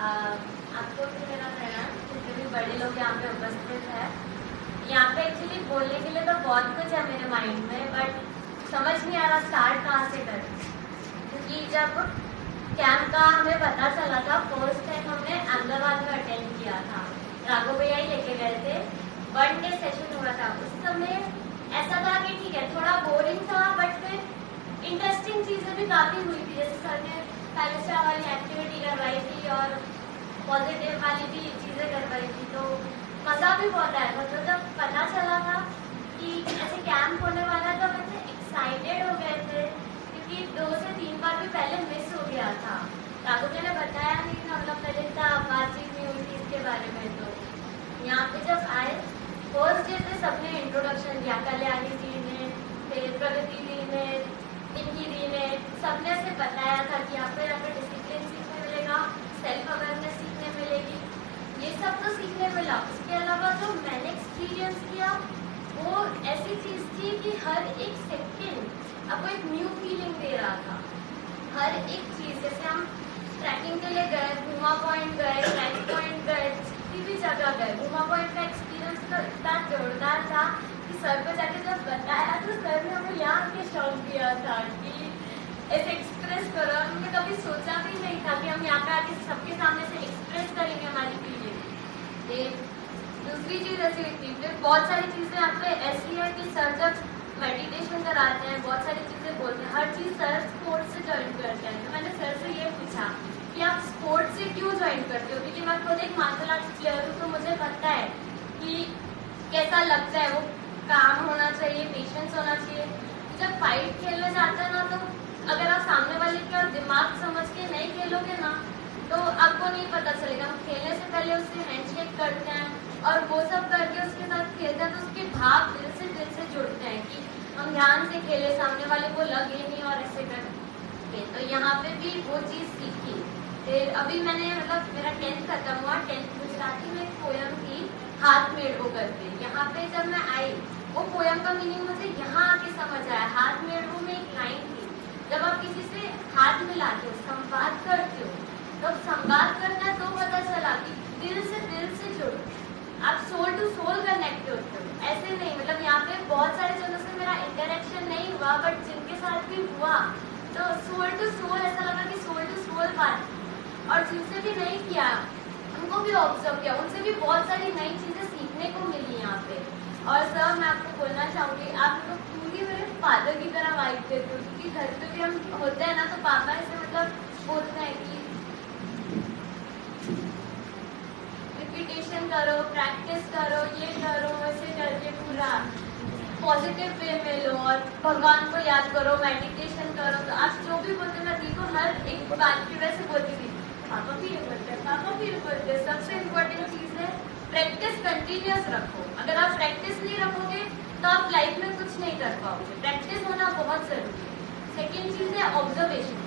आपको भी मेरा प्रणाम, जितने भी बड़े लोग यहाँ पे उपस्थित हैं। यहाँ पे एक्चुअली बोलने के लिए तो बहुत कुछ है मेरे माइंड में, बट समझ नहीं आ रहा स्टार्ट कहाँ से करें। क्योंकि जब कैंप का हमें पता चला था, फर्स्ट टाइम हमने अहमदाबाद में अटेंड किया था, राघव भैया ही लेके गए थे, 1 डे सेशन हुआ था। उस समय ऐसा था कि ठीक है थोड़ा बोरिंग था, बट फिर इंटरेस्टिंग चीज़ें भी काफ़ी हुई थी। जैसे सर ने पैलेस्ट्रा वाली एक्टिविटी करवाई थी और पॉजिटिव वाली भी चीज़ें करवाई थी, तो मज़ा भी बहुत आया था। तो जब पता चला था कि ऐसे कैंप होने वाला था, बच्चे एक्साइटेड हो गए थे, क्योंकि 2 से 3 बार भी पहले मिस हो गया था। राघव ने बताया नहीं था, मतलब पहले था बातचीत नहीं हुई थी इसके बारे में। तो यहाँ पे जब आए फर्स्ट डे पे सबने इंट्रोडक्शन दिया, कल्याणी दी ने, फिर प्रगति दी ने, इनकी दी ने, सबने से बताया था कि यहाँ पे डिसिप्लिन सीखने मिलेगा, सेल्फ अवेयरनेस सीखने मिलेगी, ये सब तो सीखने मिला। उसके अलावा जो मैंने एक्सपीरियंस किया वो ऐसी चीज़ थी कि हर एक सेकेंड आपको एक न्यू फीलिंग दे रहा था। हर एक चीज़, जैसे हम ट्रैकिंग के लिए गए, घूमा पॉइंट गए, फ्लैग पॉइंट गए, किसी भी जगह गए, घूमा पॉइंट का एक्सपीरियंस तो इतना जोरदार था कि सर को जाके जब बताया तो सर ने हमें यहाँ के शौक दिया था कि ऐसे एक्सप्रेस करो। हमने कभी सोचा भी नहीं था कि हम यहाँ पे आके सबके सामने से एक्सप्रेस करेंगे हमारी फीलिंग। दूसरी चीज़ ऐसी हुई थी, फिर बहुत सारी चीज़ें यहाँ पे ऐसी है कि सर जब मेडिटेशन कराते हैं, बहुत सारी चीज़ें बोलते हैं, हर चीज़ सर स्पोर्ट्स से ज्वाइन करते हैं। तो मैंने सर से ये पूछा कि आप स्पोर्ट्स से क्यों ज्वाइन करते हो, क्योंकि मैं खुद एक मार्शल आर्ट्स प्लेयर हूँ, तो मुझे पता है कि कैसा लगता है, वो काम होना चाहिए, पेशेंस होना चाहिए। जब फाइट खेलने जाते हैं ना, तो अगर आप सामने वाले का दिमाग समझ के नहीं खेलोगे ना, तो आपको नहीं पता चलेगा। हम खेलने से पहले उससे हैंडशेक करते हैं और वो सब करके उसके साथ खेलते हैं, तो उसके भाव दिल से जुड़ते हैं कि हम ध्यान से खेले, सामने वाले को लगे नहीं और ऐसे करके। तो यहाँ पे भी वो चीज़ सीखी। फिर अभी मैंने मतलब मेरा 10th खत्म हुआ, 10th गुजराती में एक पोयम थी, हाथ मेड़ो करके। यहाँ पे जब मैं आई, वो पोयम का मीनिंग मुझे यहाँ आके समझ आया। हाथ मेड़ो में एक लाइन थी, जब आप किसी से हाथ मिलाते हो, संवाद करते हो, तो संवाद करना है तो पता चला कि दिल से जुड़ो, आप सोल टू सोल कनेक्ट होते हो। ऐसे नहीं, मतलब यहाँ पे बहुत सारे जनों से मेरा इंटरेक्शन नहीं हुआ, बट जिनके साथ भी हुआ तो सोल टू सोल, ऐसा लगा कि सोल टू सोल बात। और जिनसे भी नहीं किया उनको भी ऑब्जर्व किया, उनसे भी बहुत सारी नई चीज़ें सीखने को मिली यहाँ पे। और सर मैं आपको बोलना चाहूँगी, आप लोग पूरी मेरे फादर की तरह वाइब देते हो, क्योंकि घर पे भी हम होते हैं ना, तो पापा ऐसे मतलब बोलते हैं कि रिपीटेशन करो, प्रैक्टिस करो, ये करो, वैसे करके पूरा पॉजिटिव वे में लो और भगवान को याद करो, मेडिटेशन करो। तो आप जो भी बोलते मैं देखो हर एक बात की वजह से बोलती थी, पापा भी ये बोलते हैं, पापा भी ये बोलते हैं। सबसे इम्पोर्टेंट चीज़ है प्रैक्टिस कंटिन्यूस रखो। अगर आप प्रैक्टिस नहीं रखोगे तो आप लाइफ में कुछ नहीं कर पाओगे। प्रैक्टिस होना बहुत ज़रूरी है। सेकेंड चीज़ है ऑब्जर्वेशन।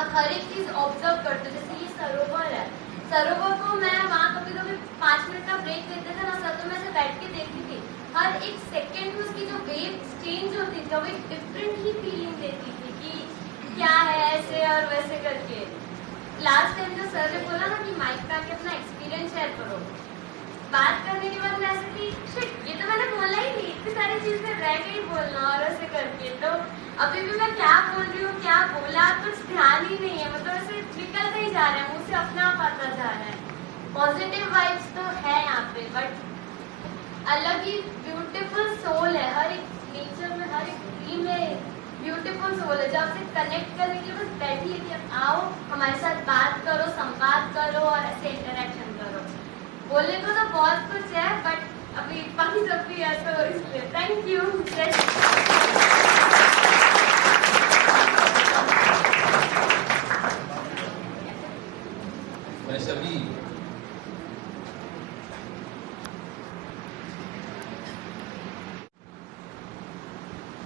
आप हर एक चीज़ ऑब्जर्व करते हो। जैसे ये सरोवर है, सरोवर को मैं वहाँ कभी 5 मिनट का ब्रेक देते थे ना सर, तो मैं ऐसे बैठ के देखती थी, हर एक सेकेंड में उसकी जो वेव चेंज होती थी, वो एक डिफरेंट ही फीलिंग देती थी कि क्या है ऐसे और वैसे करके। लास्ट टाइम जो सर ने बोला ना कि माइक पे आके अपना एक्सपीरियंस शेयर करो, बात करने के बाद मैं ऐसे थी, शिट ये तो मैंने बोला ही नहीं, इतनी सारी चीज़ें रह गई बोलना और ऐसे करके। तो अभी भी मैं क्या बोल रही हूँ, क्या बोला, कुछ ध्यान ही नहीं है, मतलब ऐसे निकलते ही जा रहे हैं, मुझसे अपना आप आता जा रहा है। पॉजिटिव वाइब्स तो है यहाँ पे, बट अलग ही ब्यूटीफुल सोल है। हर एक नेचर में, हर एक ट्री में ब्यूटीफुल सोल है, जो आपसे कनेक्ट करने के लिए बस बैठी है कि आओ हमारे साथ बात करो, संवाद करो और ऐसे इंटरेक्शन करो। बोलने को तो बहुत कुछ है, बट अभी बाकी सब भी है, तो इसलिए थैंक यू। मैं सभी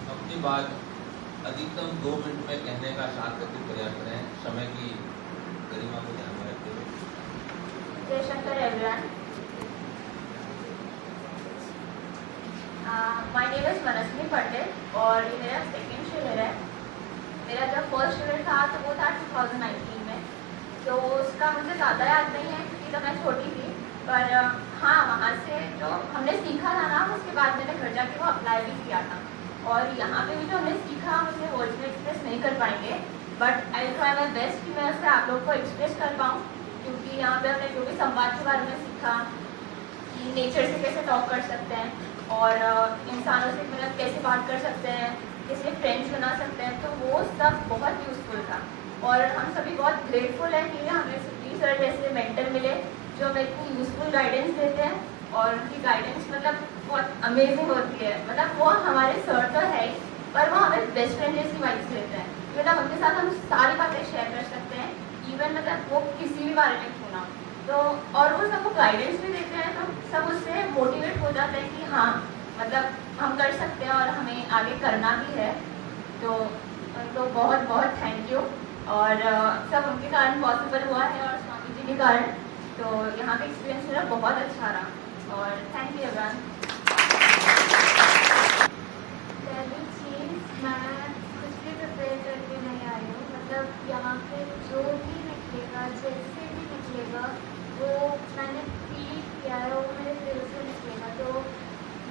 अपनी बात अधिकतम 2 मिनट में कहने का सार्थक प्रयास करें, समय की गरिमा को ध्यान में रखते हुए। Jai Shankar everyone. My name is Manasvi Patel और ये मेरा सेकेंड शिविर है। मेरा जब फर्स्ट शिविर था तो वो था 2019 में, तो उसका मुझे ज़्यादा याद नहीं तब मैं छोटी थी, पर हाँ वहाँ से जो हमने सीखा था ना उसके बाद मैंने घर जाके वो अप्लाई भी किया था। और यहाँ पे भी जो हमने सीखा हम उसे वर्ड्स में एक्सप्रेस नहीं कर पाएंगे, but I try my best कि मैं उसे आप लोग को एक्सप्रेस कर पाऊँ, क्योंकि यहाँ पे हमने जो भी संवाद के बारे में सीखा कि नेचर से कैसे टॉक कर सकते हैं और इंसानों से मतलब कैसे बात कर सकते हैं, कैसे फ्रेंड्स बना सकते हैं, तो वो सब बहुत यूज़फुल था। और हम सभी बहुत ग्रेटफुल हैं कि हमें सुधीर सर जैसे मेंटर मिले जो हमें इतनी यूज़फुल गाइडेंस देते हैं, और उनकी गाइडेंस मतलब बहुत अमेजिंग होती है। मतलब वो हमारे सर तो है ही, पर वो हमें बेस्ट फ्रेंड जैसी वाइब्स देते हैं। मतलब उनके साथ हम सारी बातें शेयर कर सकते हैं, इवन मतलब वो किसी भी बारे में क्यों ना हो। तो और वो सबको गाइडेंस भी देते हैं, तो सब उससे मोटिवेट हो जाते हैं कि हाँ मतलब हम कर सकते हैं और हमें आगे करना भी है। तो उनको बहुत बहुत थैंक यू, और सब उनके कारण पॉसिबल हुआ है और स्वामी जी के कारण। तो यहाँ पे एक्सपीरियंस मेरा बहुत अच्छा रहा, और थैंक यू एवरीवन। पहली चीज़, मैं कुछ भी प्रिपेयर करके नहीं आई हूँ। मतलब यहाँ पे जो भी निकलेगा, जैसे भी निकलेगा, वो मैंने फील किया है, वो मेरे दिल से निकलेगा। तो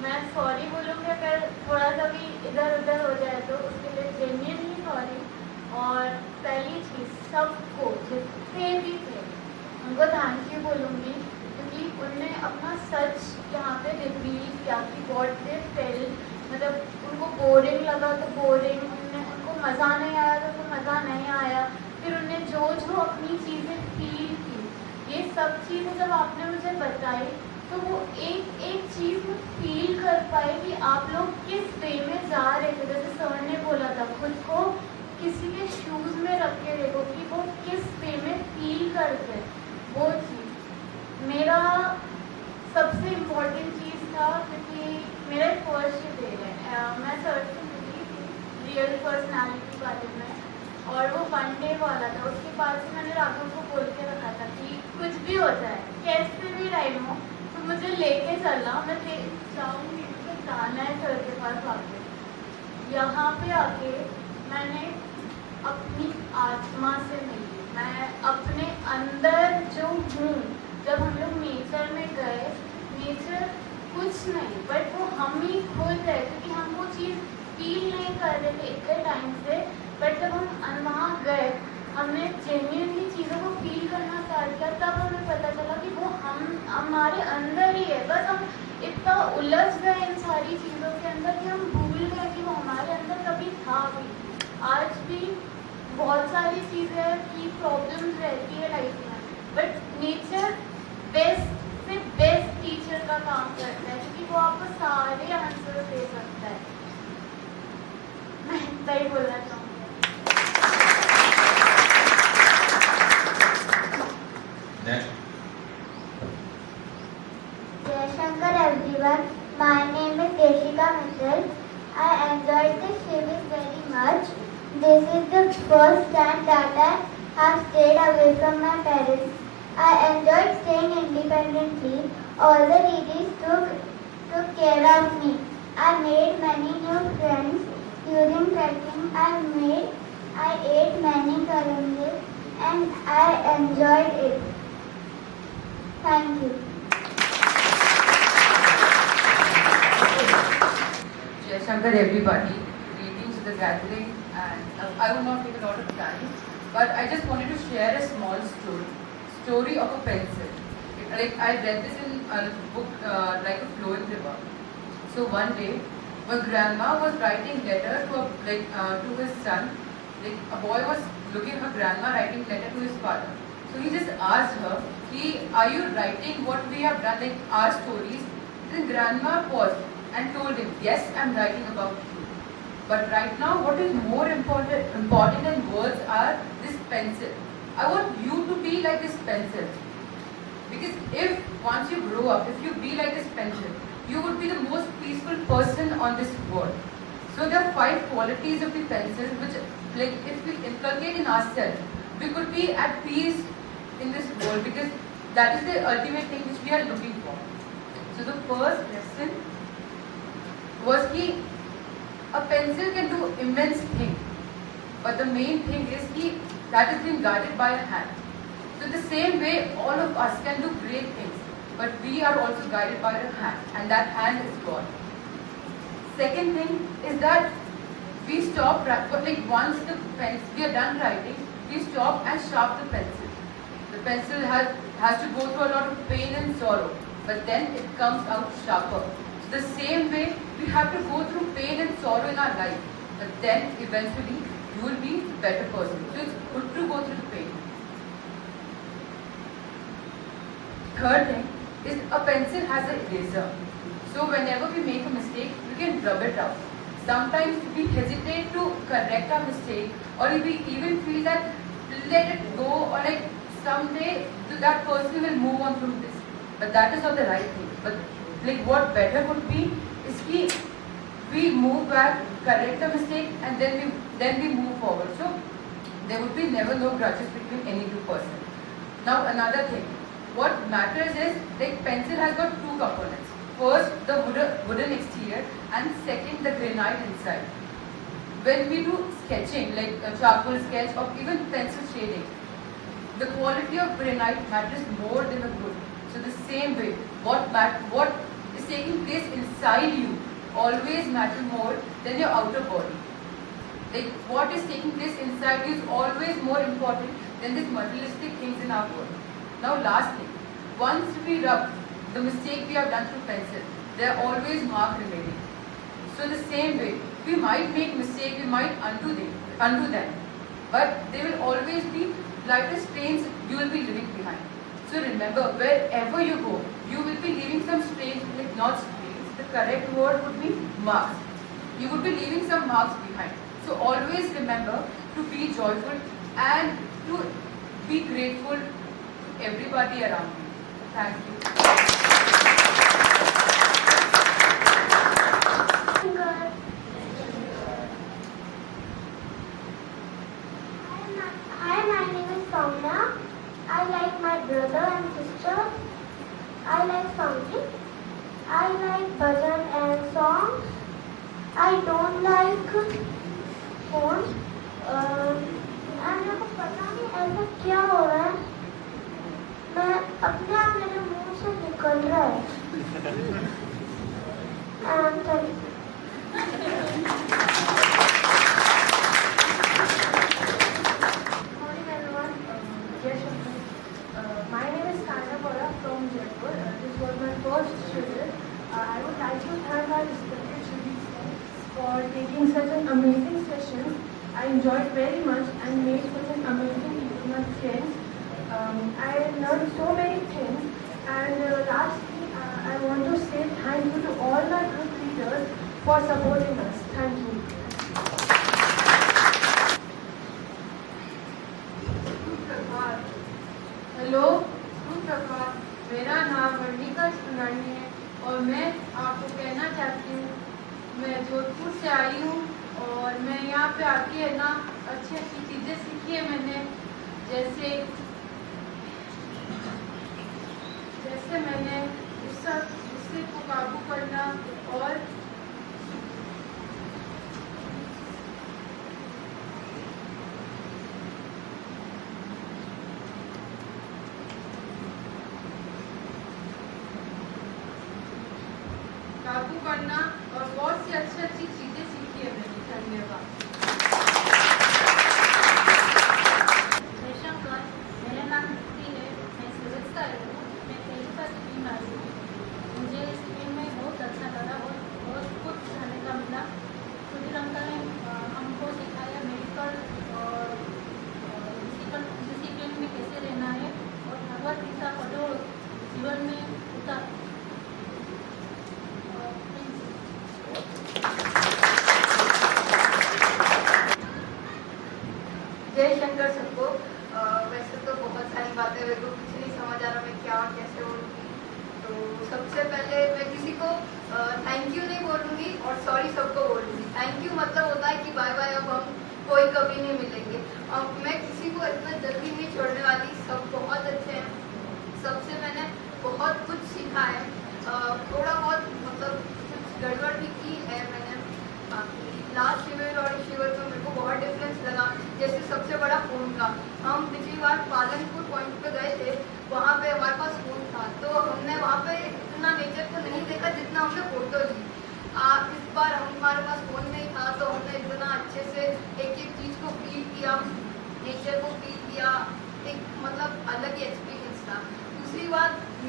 मैं सॉरी बोलूँगी अगर थोड़ा सा भी इधर उधर हो जाए तो उसके लिए जेन्युइनली सॉरी। और पहली चीज़, सबको जितने भी थे उनको थैंक यू बोलूँगी, क्योंकि उनने अपना सच यहाँ पे रिवील किया कि व्हाट दे फेल्ट। मतलब उनको बोरिंग लगा तो बोरिंग, उनको मज़ा नहीं आया तो उनको मज़ा नहीं आया, फिर उन्हें जो जो अपनी चीज़ें फील की, ये सब चीज़ें जब आपने मुझे बताई तो वो एक एक चीज़ में फील कर पाए कि आप लोग किस वे में जा रहे थे। जैसे सर ने बोला था, खुद को किसी के शूज़ में रख के देखो कि वो किस वे में फील करते हैं। वो चीज़ मेरा सबसे इम्पोर्टेंट चीज़ था, क्योंकि मेरा फर्स्ट डे है। मैं सर से मिली थी रियल पर्सनैलिटी बारे में, और वो 1 डे वाला था। उसके बाद से मैंने राघव को बोल के रखा था कि कुछ भी हो जाए, कैसे भी टाइम हो, तो मुझे लेके चलना, मैं ले जाऊँगी, मुझे जाना है सर के पास आके। यहाँ पे आके मैंने अपनी आत्मा से मिली, मैं अपने अंदर जो हूँ। जब हम लोग नेचर में गए, नेचर कुछ नहीं बट वो हम ही खुद है, क्योंकि हम वो चीज़ फील नहीं कर रहे थे इतने टाइम से। बट जब हम वहाँ गए, हमने जेन्युइनली चीज़ों को फील करना स्टार्ट किया, तब हमें पता चला कि वो हम हमारे अंदर ही है। बस हम इतना उलझ गए इन सारी चीज़ों के अंदर कि हम भूल गए कि वो हमारे अंदर कभी था भी। आज भी बहुत सारी चीज़ें की प्रॉब्लम्स रहती है लाइफ में, बट नेचर बेस्ट से बेस्ट टीचर का काम करता है, क्योंकि वो आपको सारे आंसर दे सकता है। मैं इतना ही बोलना चाहूँगी। Jayashankar everyone, my name is Deshika Mittal. I enjoyed this series very much. This is the first time that I have stayed away from my parents. I enjoyed staying independently. All the ladies took care of me. I made many new friends during trekking. I ate many karundes and I enjoyed it. Thank you. Jayashankar everybody, greetings to the gathering, and I will not take a lot of time, but I just wanted to share a small story of a pencil. Like I read this in a book like a flowing river. So one day, my grandma was writing letter to his son. Like a boy was looking at her grandma writing letter to his father. So he just asked her, "Are you writing what we have done, like our stories?" Then grandma paused and told him, "Yes, I'm writing about you. But right now, what is more important than words are this pencil. I want you to be like this pencil. Because if once you grow up, if you be like this pencil, you would be the most peaceful person on this world." So there are 5 qualities of the pencil which, like, if we inculcate in ourselves, we could be at peace in this world, because that is the ultimate thing which we are looking for. So the first lesson was that a pencil can do immense things, but the main thing is that is being guided by a hand. So the same way, all of us can do great things, but we are also guided by the hand, and that hand is God. Second thing is that we stop, like once we are done writing, we stop and sharpen the pencil. The pencil has to go through a lot of pain and sorrow, but then it comes out sharper. The same way, we have to go through pain and sorrow in our life, but then eventually you will be a better person. So it's good to go through the pain. Third thing is a pencil has an eraser. So whenever we make a mistake, we can rub it out. Sometimes we hesitate to correct our mistake, or we even feel that let it go, or like someday that person will move on from this. But that is not the right thing. But like what better would be is we move back, correct the mistake, and then we move forward. So there would be never no grudges between any two person. Now another thing, what matters is like pencil has got two components. First, the wooden exterior, and second, the granite inside. When we do sketching, like a charcoal sketch or even pencil shading, the quality of granite matters more than the wood. So the same way, what is taking place inside you always matters more than your outer body. Like what is taking place inside you is always more important than these materialistic things in our world. Now last thing, once we rub the mistake we have done through pencil, there are always marks remaining. So the same way, we might make mistakes, we might undo them, but there will always be lighter stains you will be leaving behind. So remember, wherever you go, you will be leaving some stains, like not stains, the correct word would be marks. You would be leaving some marks behind. So always remember to be joyful and to be grateful to everybody around you. Thank you. Hi, my name is Soumya. I like my brother and sister. I like singing. I like bhajan and songs. I don't like phones. मेरे को पता नहीं ऐसा क्या हो रहा है, मैं अपने आप मेरे मुंह से निकल रहा है. Morning everyone. Yes, my name is Tanya Bora from Jaipur. This was my first schedule. I would like to thank our respected students for taking such an amazing session. I enjoyed very much and made such an amazing evening with friends. I learned so many things, and lastly, I want to say thank you to all my group leaders for supporting us. Thank you. Hello, सुप्रभात। मेरा नाम वर्णिका सुनानी है और मैं आपको कहना चाहती हूँ, मैं जोधपुर से आई हूँ और मैं यहाँ पे आके है ना अच्छी अच्छी चीज़ें सीखी है मैंने, जैसे मैंने गुस्से को काबू करना और बहुत सी अच्छी चीजें सीखी है मैंने। धन्यवाद। जयशंकर, मेरा नाम मुक्ति है, मैं सूरत से आई हूँ। मैं पहली बार स्ट्रीम आई हूँ। मुझे इस स्ट्रीम में बहुत अच्छा लगा और बहुत कुछ जाने का मिला। सुधीर अंकल ने हमको सिखाया मेडिकल और डिसिप्लिन में कैसे रहना है और भगवत गीता पढ़ो, जीवन में उतार। जय शंकर सबको। वैसे तो बहुत सारी बातें मेरे को कुछ नहीं समझ आ रहा मैं क्या और कैसे बोलूँगी। तो सबसे पहले मैं किसी को थैंक यू नहीं बोलूँगी और सॉरी सबको बोलूँगी। थैंक यू मतलब होता है कि बाय बाय, अब हम कोई कभी नहीं मिलेंगे। अब मैं किसी को इतना जल्दी नहीं छोड़ने वाली। सब बहुत अच्छे हैं, सबसे मैंने बहुत कुछ सीखा है। थोड़ा बहुत मतलब कुछ गड़बड़ भी की है मैंने। बाकी लास्ट शिविर और इस शिविर में मेरे को बहुत डिफरेंस लगा। जैसे सबसे बड़ा फ़ोन का, हम पिछली बार पालनपुर पॉइंट पे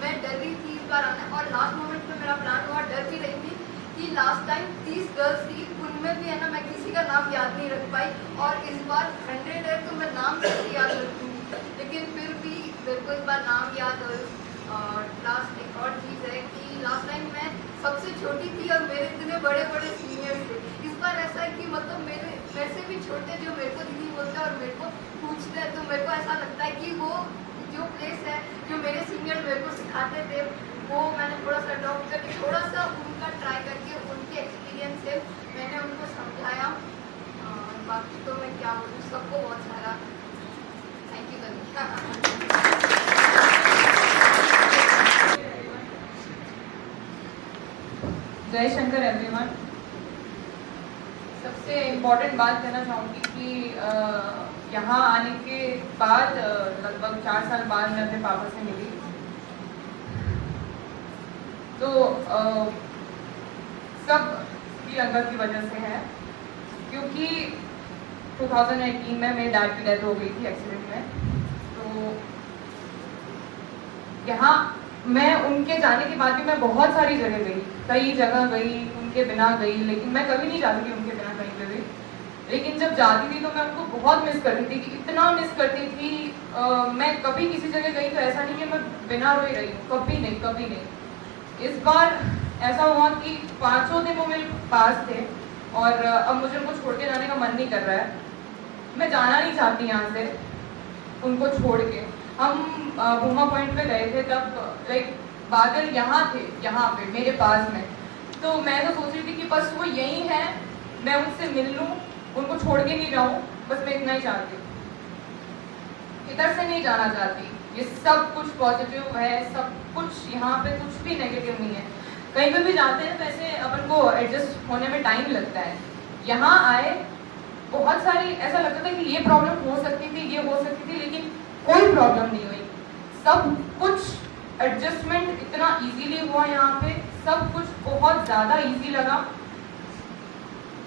मैं डर रही थी इस बार आना, और लास्ट मोमेंट में मेरा प्लान हुआ, डर भी रही थी कि लास्ट टाइम 30 गर्ल्स थी, उनमें भी है ना मैं किसी का नाम याद नहीं रख पाई, और इस बार 100 है तो मैं नाम कैसे याद रखूँगी, लेकिन फिर भी मेरे को इस बार नाम याद। और लास्ट एक और चीज़ है कि लास्ट टाइम मैं सबसे छोटी थी और मेरे इतने बड़े बड़े सीनियर्स थे। इस बार ऐसा है कि मतलब मेरे से भी छोटे जो मेरे को दीदी बोलते हैं और मेरे को पूछते हैं, तो मेरे को ऐसा लगता है कि वो जो प्लेस है जो मेरे सीनियर मेरे को सिखाते थे, वो मैंने थोड़ा सा अडॉप्ट करके, थोड़ा सा उनका ट्राई करके, उनके एक्सपीरियंस से मैंने उनको समझाया। बाकी तो मैं क्या बोलूँ, सबको बहुत सारा थैंक यू करूँगी। जय शंकर एवरीवन। सबसे इम्पोर्टेंट बात कहना चाहूँगी कि यहाँ आने के बाद लगभग 4 साल बाद मैं अपने पापा से मिली, तो सब श्रीलंका की वजह से है, क्योंकि 2018 में मेरे डैड की डेथ हो गई थी एक्सीडेंट में। तो यहाँ मैं उनके जाने के बाद भी मैं बहुत सारी जगह गई, कई जगह गई, उनके बिना गई, लेकिन मैं कभी नहीं जाती थी उनके बिना कहीं पे भी। लेकिन जब जाती थी तो मैं उनको बहुत मिस करती थी, कि इतना मिस करती थी। मैं कभी किसी जगह गई तो ऐसा नहीं कि मैं बिना रोई रही हूँ, कभी नहीं, कभी नहीं। इस बार ऐसा हुआ कि 5 दिन वो मेरे पास थे और अब मुझे उनको छोड़ के जाने का मन नहीं कर रहा है। मैं जाना नहीं चाहती यहाँ से उनको छोड़ के। हम भूमा पॉइंट पे गए थे, तब लाइक बादल यहाँ थे, यहाँ पे मेरे पास में, तो मैं तो सोच रही थी कि बस वो यही है, मैं उनसे मिल लूँ, उनको छोड़ के नहीं जाऊँ, बस मैं इतना ही चाहती हूँ, इधर से नहीं जाना चाहती। ये सब कुछ पॉजिटिव है, सब कुछ, यहाँ पे कुछ भी नेगेटिव नहीं है। कहीं पे भी जाते हैं वैसे अपन को एडजस्ट होने में टाइम लगता है। यहाँ आए बहुत सारी ऐसा लगता था कि ये प्रॉब्लम हो सकती थी, ये हो सकती थी, लेकिन कोई प्रॉब्लम नहीं हुई। सब कुछ एडजस्टमेंट इतना इजीली हुआ यहाँ पे, सब कुछ बहुत ज़्यादा इजी लगा।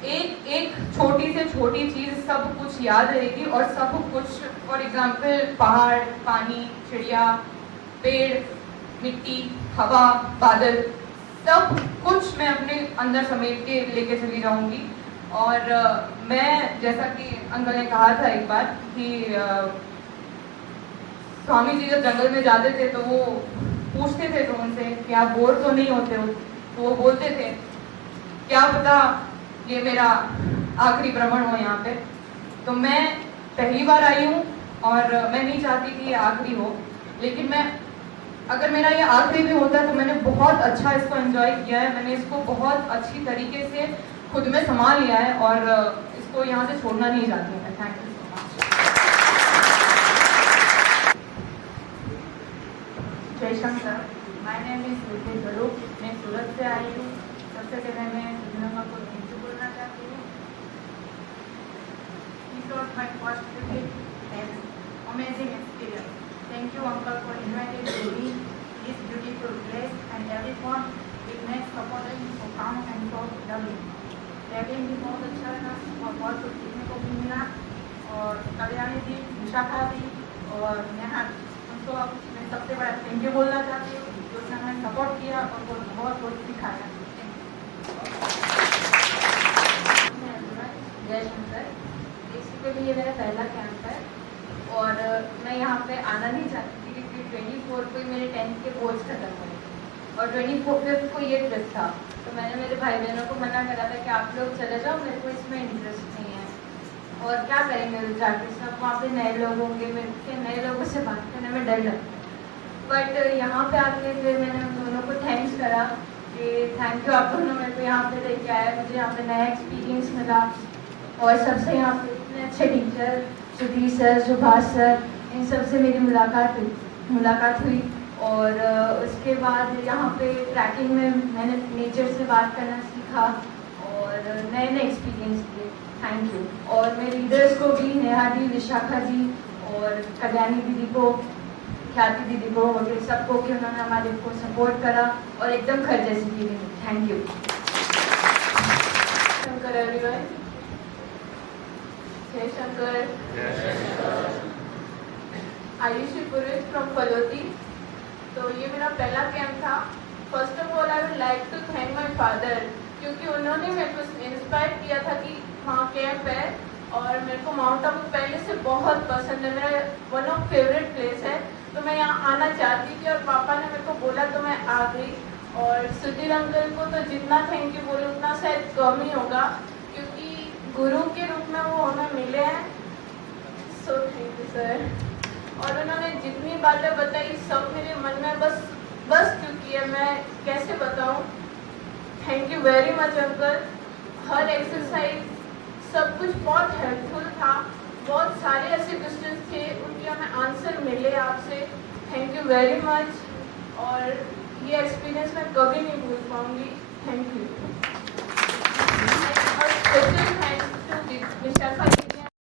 एक छोटी से छोटी चीज़ सब कुछ याद रहेगी, और सब कुछ, फॉर एग्जाम्पल पहाड़, पानी, चिड़िया, पेड़, मिट्टी, हवा, बादल, सब कुछ मैं अपने अंदर समेट के लेके चली जाऊंगी। और मैं, जैसा कि अंकल ने कहा था एक बार कि स्वामी जी जब जंगल में जाते थे तो वो पूछते थे तो उनसे कि आप बोर तो नहीं होते हो, तो वो बोलते थे क्या पता ये मेरा आखिरी भ्रमण हो यहाँ पे। तो मैं पहली बार आई हूँ और मैं नहीं चाहती कि ये आखिरी हो, लेकिन मैं, अगर मेरा ये आखिरी भी होता है तो मैंने बहुत अच्छा इसको एंजॉय किया है, मैंने इसको बहुत अच्छी तरीके से खुद में संभाल लिया है और इसको यहाँ से छोड़ना नहीं चाहती हूँ मैं। Thank you so much. जय शंकर, माय नेम इज विजय गुरु, मैं सूरत से आई हूँ। सबसे पहले मैं श्रीलंका को थैंक यू बोलना चाहती हूँ। This was my first visit and amazing experience. Thank you uncle for inviting me this beautiful place and everyone it makes supporting सो काम एंड सो लविंग। ट्रैवलिंग भी बहुत अच्छा लगा और बहुत कुछ सीखने को भी मिला, और कल्याणी जी, विशाखा जी और नेहा, उनको मैं सबसे बड़ा थैंक यू बोलना चाहती हूँ, जो उसने हमें सपोर्ट किया और वो बहुत कुछ सिखाया। जय शंकर। बेसिकली ये मेरा पहला कैंप है और मैं यहाँ पे आना नहीं चाहती थी, क्योंकि 24 को ही मेरे 10th के बोर्ड्स खत्म हुए और 25 को ये ट्रिप था। तो मैंने मेरे भाई बहनों को मना करा था कि आप लोग चले जाओ, मेरे को इसमें इंटरेस्ट नहीं है, और क्या करेंगे जाके, सब वहाँ पे नए लोग होंगे, मेरे के नए लोगों से बात करने में डर लगता है। बट यहाँ पे आके फिर मैंने उन दोनों को थैंक्स करा कि थैंक यू, आप दोनों मेरे को यहाँ पे लेके आए, मुझे यहाँ पे नया एक्सपीरियंस मिला, और सबसे यहाँ पे इतने अच्छे teacher, Sudhir sir, Subhash sir, इन सब से मेरी मुलाकात हुई। और उसके बाद यहाँ पे ट्रैकिंग में मैंने नेचर से बात करना सीखा और नए नए एक्सपीरियंस लिए। Thank you. और मेरे लीडर्स को भी, नेहा जी, विशाखा जी और कल्याणी दीदी को, ख्याति दीदी को, वगैरह सबको, कि उन्होंने हमारे को सपोर्ट करा और एकदम घर जैसी feeling. Thank you. Shankar everyone. जय शंकर। आयुषी पुरुष फ्रॉम फलोती। तो ये मेरा पहला कैंप था। First of all I would like to thank my father, क्योंकि उन्होंने मेरे को इंस्पायर किया था कि हाँ कैंप है, और मेरे को माउंट आबू पहले से बहुत पसंद है, मेरा वन ऑफ फेवरेट प्लेस है, तो मैं यहाँ आना चाहती थी और पापा ने मेरे को बोला तो मैं आ गई। और सुधीर अंकल को तो जितना थैंक यू बोले उतना शायद कम ही होगा, क्योंकि गुरु के रूप में वो हमें मिले हैं। So thank you sir. और उन्होंने जितनी बातें बताई सब मेरे मन में बस चुकी है, मैं कैसे बताऊं। Thank you very much uncle. Her exercise सब कुछ बहुत हेल्पफुल था, बहुत सारे ऐसे क्वेश्चंस थे उनके हमें आंसर मिले आपसे। थैंक यू वेरी मच, और ये एक्सपीरियंस मैं कभी नहीं भूल पाऊंगी। Thank you.